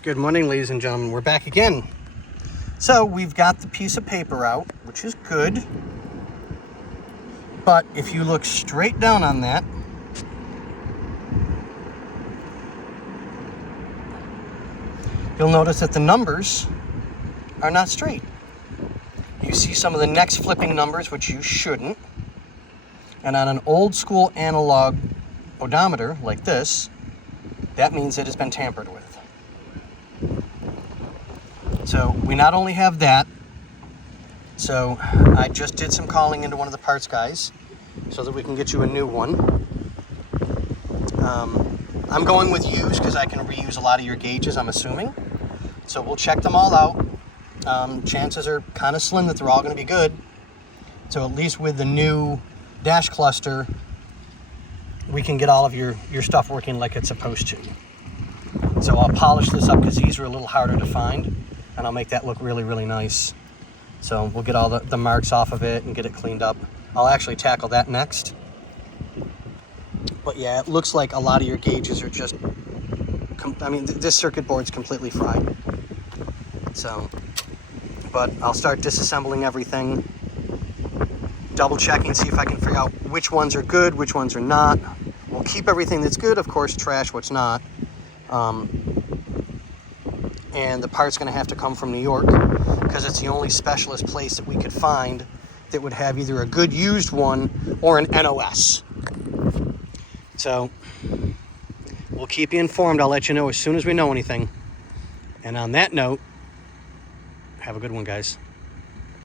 Good morning, ladies and gentlemen. We're back again. So we've got the piece of paper out, which is good. But if you look straight down on that, you'll notice that the numbers are not straight. You see some of the next flipping numbers, which you shouldn't. And on an old school analog odometer like this, that means it has been tampered with. So we not only have that, so I just did some calling into one of the parts guys so that we can get you a new one. I'm going with used because I can reuse a lot of your gauges, I'm assuming. So we'll check them all out. Chances are kind of slim that they're all going to be good. So at least with the new dash cluster, we can get all of your stuff working like it's supposed to. So I'll polish this up because these are a little harder to find, and I'll make that look really, really nice. So we'll get all the marks off of it and get it cleaned up. I'll actually tackle that next. But yeah, it looks like a lot of your gauges are just, this circuit board's completely fried. So, but I'll start disassembling everything, double checking, see if I can figure out which ones are good, which ones are not. We'll keep everything that's good, of course, trash what's not. And the part's going to have to come from New York because it's the only specialist place that we could find that would have either a good used one or an NOS. So we'll keep you informed. I'll let you know as soon as we know anything. And on that note, have a good one, guys.